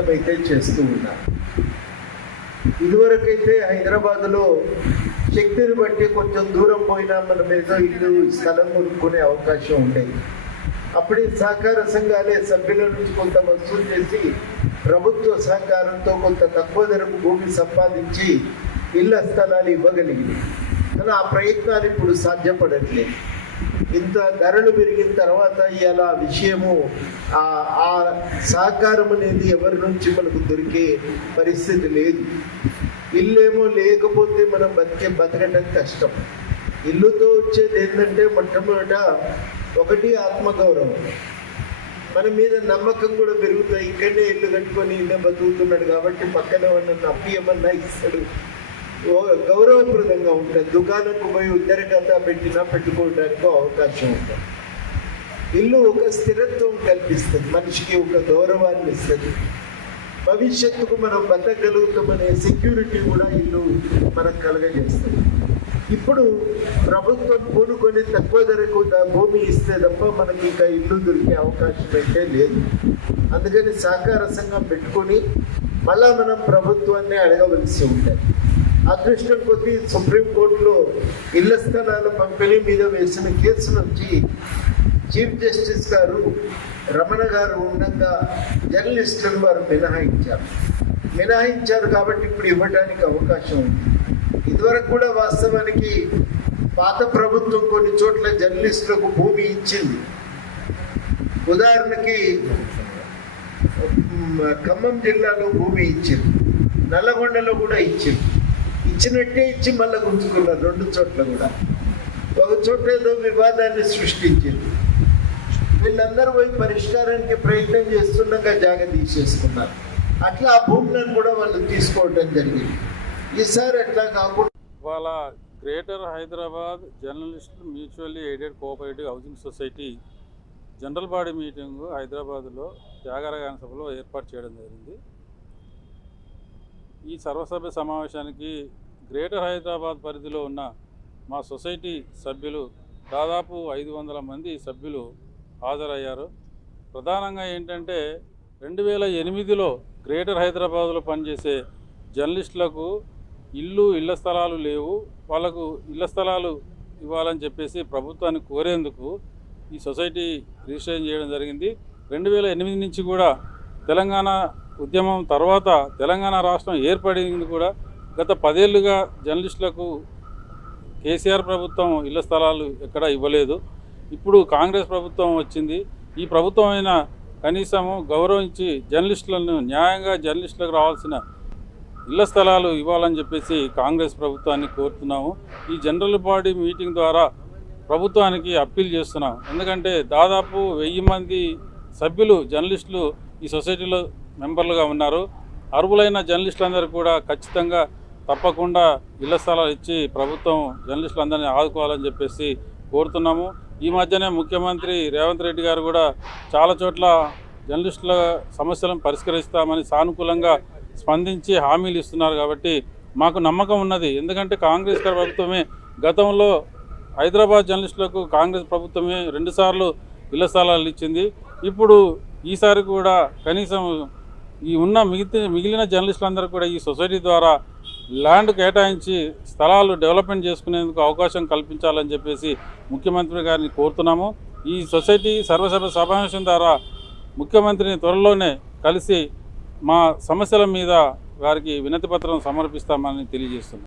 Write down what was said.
అయితే చేస్తూ ఉన్నారు. ఇదివరకైతే హైదరాబాద్లో శక్తిని బట్టి కొంచెం దూరం పోయినా మనం ఏదో ఇల్లు స్థలం కొనుక్కునే అవకాశం ఉండేది. అప్పుడే సహకార సంఘాలే సభ్యుల నుంచి కొంత వసూలు చేసి ప్రభుత్వ సహకారంతో కొంత తక్కువ ధరకు భూమి సంపాదించి ఇళ్ల స్థలాలు ఇవ్వగలిగింది. కానీ ఆ ప్రయత్నాలు ఇప్పుడు సాధ్యపడట్లేదు. ఇంత ధరలు పెరిగిన తర్వాత ఇలా విషయము ఆ సహకారం అనేది ఎవరి నుంచి మనకు దొరికే పరిస్థితి లేదు. ఇల్లేమో లేకపోతే మనం బతకడం కష్టం. ఇల్లుతో వచ్చేది ఏంటంటే మొట్టమొదట ఒకటి ఆత్మగౌరవం, మన మీద నమ్మకం కూడా పెరుగుతాయి. ఇక్కడనే ఇల్లు కట్టుకొని ఇల్లే బతుకుతున్నాడు కాబట్టి పక్కన నన్ను అప్పియమన్నా ఇస్తాడు, గౌరవప్రదంగా ఉంటుంది. దుకాణంకు పోయి ఉద్దరికత పెట్టినా పెట్టుకోవడానికి అవకాశం ఉంటుంది. ఇల్లు ఒక స్థిరత్వం కల్పిస్తుంది, మనిషికి ఒక గౌరవాన్ని ఇస్తుంది. భవిష్యత్తుకు మనం బతకగలుగుతామనే సెక్యూరిటీ కూడా ఇల్లు మనకు కలగజేస్తుంది. ఇప్పుడు ప్రభుత్వం పూనుకొని తక్కువ ధరకు భూమి ఇస్తే తప్ప మనకి ఇంకా ఇల్లు దొరికే అవకాశం అయితే లేదు. అందుకని సహకార సంఘం పెట్టుకొని మళ్ళా మనం ప్రభుత్వాన్ని అడగవలసి ఉంటుంది. అదృష్టం కొద్దీ సుప్రీంకోర్టులో ఇళ్ల స్థలాల పంపిణీ మీద వేసిన కేసు నుంచి చీఫ్ జస్టిస్ గారు రమణ గారు ఉండగా జర్నలిస్టులను వారు మినహాయించారు కాబట్టి ఇప్పుడు ఇవ్వడానికి అవకాశం ఉంది. ఇదివరకు కూడా వాస్తవానికి పాత ప్రభుత్వం కొన్ని చోట్ల జర్నలిస్టులకు భూమి ఇచ్చింది. ఉదాహరణకి ఖమ్మం జిల్లాలో భూమి ఇచ్చింది, నల్లగొండలో కూడా ఇచ్చినట్టే ఇచ్చి మళ్ళీ గుంజుకున్నారు. రెండు చోట్ల కూడా ఒక చోట ఏదో వివాదాన్ని సృష్టించింది. వీళ్ళందరూ పోయి పరిష్కారానికి ప్రయత్నం చేస్తుండగా జాగా తీసేసుకున్నారు. అట్లా ఆ భూములను కూడా వాళ్ళు తీసుకోవడం జరిగింది. ఈసారి అట్లా కాకుండా వాళ్ళ greater Hyderabad journalist mutually aided cooperative housing society general body meeting హైదరాబాద్లో త్యాగరాయన సభలో ఏర్పాటు చేయడం జరిగింది. ఈ సర్వసభ్య సమావేశానికి గ్రేటర్ హైదరాబాద్ పరిధిలో ఉన్న మా సొసైటీ సభ్యులు దాదాపు 500 మంది సభ్యులు హాజరయ్యారు. ప్రధానంగా ఏంటంటే 2008లో గ్రేటర్ హైదరాబాద్లో పనిచేసే జర్నలిస్టులకు ఇళ్ల స్థలాలు లేవు, వాళ్ళకు ఇళ్ల స్థలాలు ఇవ్వాలని చెప్పేసి ప్రభుత్వాన్ని కోరేందుకు ఈ సొసైటీ రిజిస్ట్రేషన్ చేయడం జరిగింది. 2008 నుంచి కూడా తెలంగాణ ఉద్యమం తర్వాత తెలంగాణ రాష్ట్రం ఏర్పడింది కూడా గత 10 ఏళ్ళుగా జర్నలిస్టులకు కేసీఆర్ ప్రభుత్వం ఇళ్ల స్థలాలు ఎక్కడా ఇవ్వలేదు. ఇప్పుడు కాంగ్రెస్ ప్రభుత్వం వచ్చింది. ఈ ప్రభుత్వం అయినా కనీసము గౌరవించి జర్నలిస్టులను న్యాయంగా జర్నలిస్టులకు రావాల్సిన ఇళ్ల స్థలాలు ఇవ్వాలని చెప్పేసి కాంగ్రెస్ ప్రభుత్వాన్ని కోరుతున్నాము. ఈ జనరల్ బాడీ మీటింగ్ ద్వారా ప్రభుత్వానికి అప్పీల్ చేస్తున్నాం. ఎందుకంటే దాదాపు 1000 మంది సభ్యులు జర్నలిస్టులు ఈ సొసైటీలో మెంబర్లుగా ఉన్నారు. అర్హులైన జర్నలిస్టులందరూ కూడా ఖచ్చితంగా తప్పకుండా ఇళ్ల స్థలాలు ఇచ్చి ప్రభుత్వం జర్నలిస్టులందరినీ ఆదుకోవాలని చెప్పేసి కోరుతున్నాము. ఈ మధ్యనే ముఖ్యమంత్రి రేవంత్ రెడ్డి గారు కూడా చాలా చోట్ల జర్నలిస్టుల సమస్యలను పరిష్కరిస్తామని సానుకూలంగా స్పందించి హామీలు ఇస్తున్నారు. కాబట్టి మాకు నమ్మకం ఉన్నది. ఎందుకంటే కాంగ్రెస్ ప్రభుత్వమే గతంలో హైదరాబాద్ జర్నలిస్టులకు కాంగ్రెస్ ప్రభుత్వమే 2 సార్లు ఇళ్ల స్థలాలు ఇచ్చింది. ఇప్పుడు ఈసారి కూడా కనీసం ఈ ఉన్న మిగిలిన జర్నలిస్టులందరూ కూడా ఈ సొసైటీ ద్వారా ల్యాండ్ కేటాయించి స్థలాలు డెవలప్మెంట్ చేసుకునేందుకు అవకాశం కల్పించాలని చెప్పేసి ముఖ్యమంత్రి గారిని కోరుతున్నాము. ఈ సొసైటీ సర్వసభ్య సమావేశం ద్వారా ముఖ్యమంత్రిని త్వరలోనే కలిసి మా సమస్యల మీద వారికి వినతి పత్రం సమర్పిస్తామని తెలియజేస్తున్నాం.